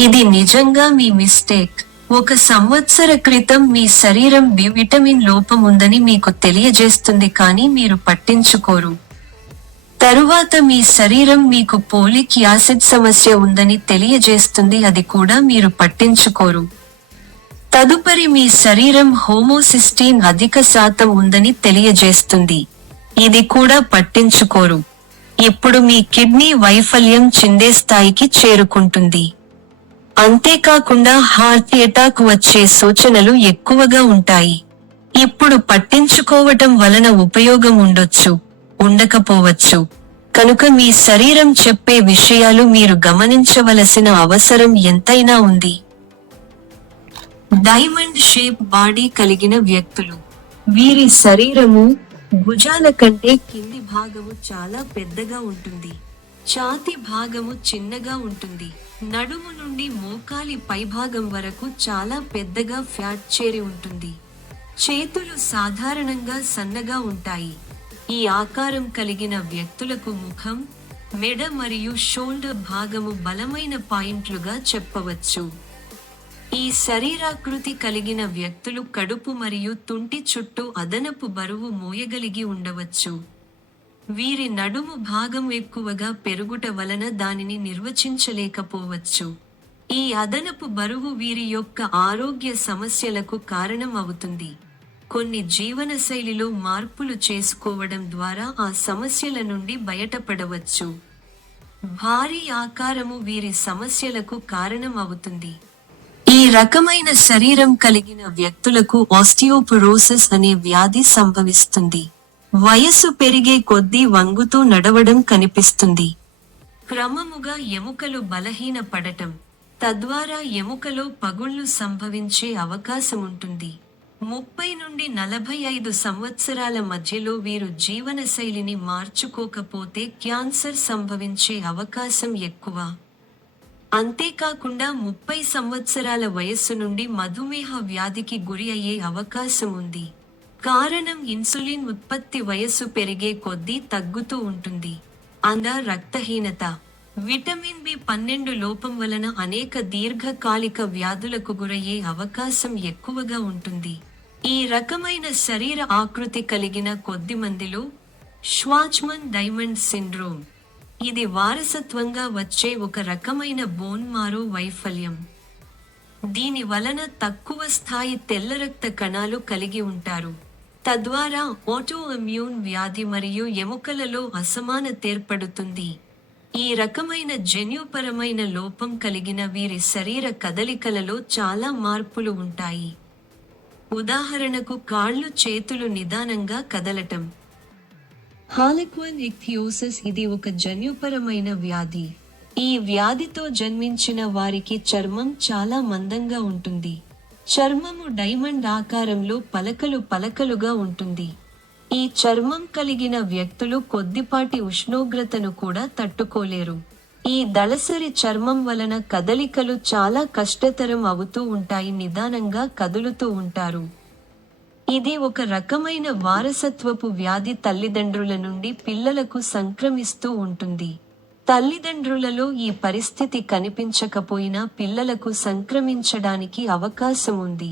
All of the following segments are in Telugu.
ఇది నిజంగా మీ మిస్టేక్. ఒక సంవత్సర క్రితం మీ శరీరం బి విటమిన్ లోపం ఉందని మీకు తెలియజేస్తుంది కానీ మీరు పట్టించుకోరు. తరువాత మీ శరీరం మీకు పోలిక్ యాసిడ్ సమస్య ఉందని తెలియజేస్తుంది అది కూడా మీరు పట్టించుకోరు. తదుపరి మీ శరీరం హోమోసిస్టీన్ అధిక శాతం ఉందని తెలియజేస్తుంది. ఇది కూడా పట్టించుకోరు. ఇప్పుడు మీ కిడ్నీ వైఫల్యం చిందే స్థాయికి చేరుకుంటుంది. అంతేకాకుండా హార్ట్ అటాక్ వచ్చే సూచనలు ఎక్కువగా ఉంటాయి. ఇప్పుడు పట్టించుకోవటం వలన ఉపయోగం ఉండొచ్చు ఉండకపోవచ్చు. కనుక మీ శరీరం చెప్పే విషయాలు మీరు గమనించవలసిన అవసరం ఎంతైనా ఉంది. డైమండ్ షేప్ బాడీ కలిగిన వ్యక్తులు. వీరి శరీరము భుజాల కంటే కింది భాగము చాలా పెద్దగా ఉంటుంది. ఛాతి భాగము చిన్నగా ఉంటుంది. నడుము నుండి మోకాలి పైభాగం వరకు చాలా పెద్దగా ఫ్యాట్ చేరి ఉంటుంది. చేతులు సాధారణంగా సన్నగా ఉంటాయి. ఈ ఆకారం కలిగిన వ్యక్తులకు ముఖం మెడ మరియు షోల్డర్ భాగము బలమైన పాయింట్లుగా చెప్పవచ్చు. ఈ శరీరాకృతి కలిగిన వ్యక్తులు కడుపు మరియు తుంటి చుట్టూ అదనపు బరువు మోయగలిగి ఉండవచ్చు. వీరి నడుము భాగం ఎక్కువగా పెరుగుట వలన దానిని నిర్వచించలేకపోవచ్చు. ఈ అదనపు బరువు వీరి యొక్క ఆరోగ్య సమస్యలకు కారణం అవుతుంది కొన్ని జీవనశైలిలో మార్పులు చేసుకోవడం ద్వారా ఆ సమస్యల నుండి బయటపడవచ్చు. భారీ ఆకారము వీరి సమస్యలకు కారణం అవుతుంది ఈ రకమైన శరీరం కలిగిన వ్యక్తులకు ఆస్టియోపరోసిస్ అనే వ్యాధి సంభవిస్తుంది. వయస్సు పెరిగే కొద్దీ వంగుతూ నడవడం కనిపిస్తుంది. క్రమముగా ఎముకలు బలహీనపడటం తద్వారా ఎముకలో పగుళ్ళు సంభవించే అవకాశం ఉంటుంది ముప్పై నుండి నలభై ఐదు సంవత్సరాల మధ్యలో వీరు జీవనశైలిని మార్చుకోకపోతే క్యాన్సర్ సంభవించే అవకాశం ఎక్కువ. అంతేకాకుండా ముప్పై సంవత్సరాల వయస్సు నుండి మధుమేహ వ్యాధికి గురి అయ్యే అవకాశం ఉంది కారణం ఇన్సులిన్ ఉత్పత్తి వయస్సు పెరిగే కొద్దీ తగ్గుతూ ఉంటుంది. అంద రక్తహీనత. విటమిన్ బి పన్నెండు లోపం వలన అనేక దీర్ఘకాలిక వ్యాధులకు గురయ్యే అవకాశం ఎక్కువగా ఉంటుంది. ఈ రకమైన శరీర ఆకృతి కలిగిన కొద్ది మందిలో ష్వాచ్మన్ డైమండ్ సిండ్రోమ్. ఇది వారసత్వంగా వచ్చే ఒక రకమైన బోన్ మారో వైఫల్యం. దీని వలన తక్కువ స్థాయి తెల్ల రక్త కణాలు కలిగి ఉంటారు. తద్వారా ఆటో ఇమ్యూన్ వ్యాధి మరియు ఎముకలలో అసమానత ఏర్పడుతుంది ఈ రకమైన జన్యుపరమైన లోపం కలిగిన వీరి శరీర కదలికలలో చాలా మార్పులు ఉంటాయి. ఉదాహరణకు కాళ్ళు చేతులు నిదానంగా కదలటం. హాలిక్వన్ ఇక్థియోసిస్ ఇది ఒక జన్యుపరమైన వ్యాధి. ఈ వ్యాధితో జన్మించిన వారికి చర్మం చాలా మందంగా ఉంటుంది. చర్మము డైమండ్ ఆకారంలో పలకలు పలకలుగా ఉంటుంది. ఈ చర్మం కలిగిన వ్యక్తులు కొద్దిపాటి ఉష్ణోగ్రతను కూడా తట్టుకోలేరు. ఈ దళసరి చర్మం వలన కదలికలు చాలా కష్టతరం అవుతూ ఉంటాయి నిదానంగా కదులుతూ ఉంటారు. ఇది ఒక రకమైన వారసత్వపు వ్యాధి తల్లిదండ్రుల నుండి పిల్లలకు సంక్రమిస్తూ ఉంటుంది. తల్లిదండ్రులలో ఈ పరిస్థితి కనిపించకపోయినా పిల్లలకు సంక్రమించడానికి అవకాశం ఉంది.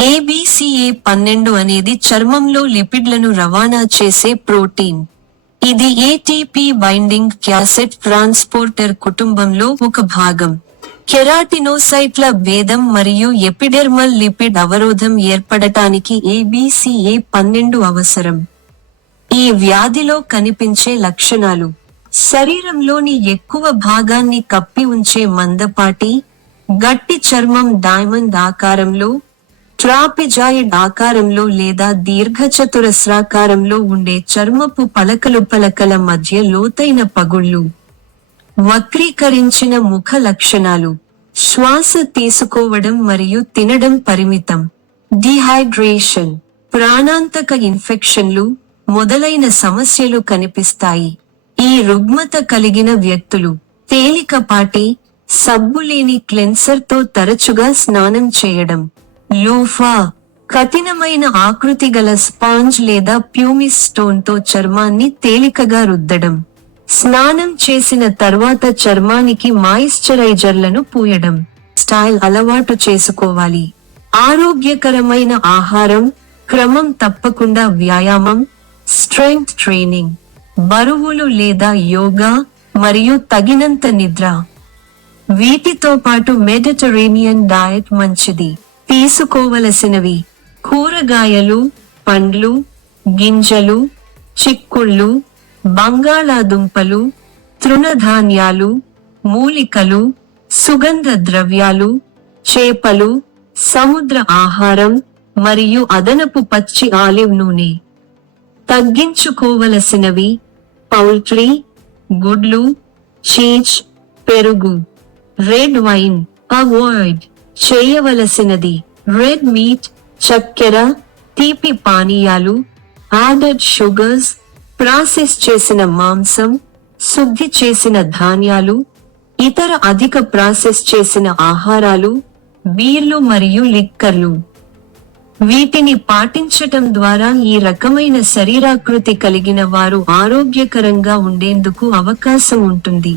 ఏబిసిఏ పన్నెండు అనేది చర్మంలో లిపిడ్లను రవాణా చేసే ప్రోటీన్. ఇది ఏటీపీ బైండింగ్ క్యాసెట్ ట్రాన్స్పోర్టర్ కుటుంబంలో ఒక భాగం. కెరాటినోసైట్ల భేదం మరియు ఎపిడెర్మల్ లిపిడ్ అవరోధం ఏర్పడటానికి ఏబిసిఏ పన్నెండు అవసరం. ఈ వ్యాధిలో కనిపించే లక్షణాలు. శరీరంలోని ఎక్కువ భాగాన్ని కప్పి ఉంచే మందపాటి గట్టి చర్మం డైమండ్ ఆకారంలో ట్రాపిజాయిడ్ ఆకారంలో లేదా దీర్ఘచతురస్రాకారంలో ఉండే చర్మపు పలకలు పలకల మధ్య లోతైన పగుళ్ళు. వక్రీకరించిన ముఖ లక్షణాలు. శ్వాస తీసుకోవడం మరియు తినడం పరిమితం. డిహైడ్రేషన్. ప్రాణాంతక ఇన్ఫెక్షన్లు మొదలైన సమస్యలు కనిపిస్తాయి. ఈ రుగ్మత కలిగిన వ్యక్తులు తేలికపాటి సబ్బు లేని క్లెన్సర్తో తరచుగా స్నానం చేయడం. లోఫా కఠినమైన ఆకృతి గల స్పాంజ్ లేదా ప్యూమిస్ స్టోన్తో చర్మాన్ని తేలికగా రుద్దడం. స్నానం చేసిన తర్వాత చర్మానికి మాయిశ్చరైజర్లను పూయడం. స్టైల్ అలవాటు చేసుకోవాలి. ఆరోగ్యకరమైన ఆహారం క్రమం తప్పకుండా వ్యాయామం స్ట్రెంగ్త్ ట్రైనింగ్. బరువులు లేదా యోగా మరియు తగినంత నిద్ర. వీటితో పాటు మెడిటరేనియన్ డయట్ మంచిది. తీసుకోవలసినవి కూరగాయలు పండ్లు గింజలు చిక్కుళ్ళు బంగాళాదుంపలు తృణధాన్యాలు మూలికలు సుగంధ ద్రవ్యాలు చేపలు సముద్ర ఆహారం మరియు అదనపు పచ్చి ఆలివ్ నూనె. తగ్గించుకోవలసినవి పౌల్ట్రీ గుడ్లు చీజ్ పెరుగు. రెడ్ వైన్ అవాయిడ్ చేయవలసినది. రెడ్ మీట్ చక్కెర తీపి పానీయాలు యాడెడ్ షుగర్స్ ప్రాసెస్ చేసిన మాంసం శుద్ధి చేసిన ధాన్యాలు ఇతర అధిక ప్రాసెస్ చేసిన ఆహారాలు బీర్లు మరియు లిక్కర్లు. వీటిని పాటించటం ద్వారా ఈ రకమైన శరీరాకృతి కలిగిన వారు ఆరోగ్యకరంగా ఉండేందుకు అవకాశం ఉంటుంది.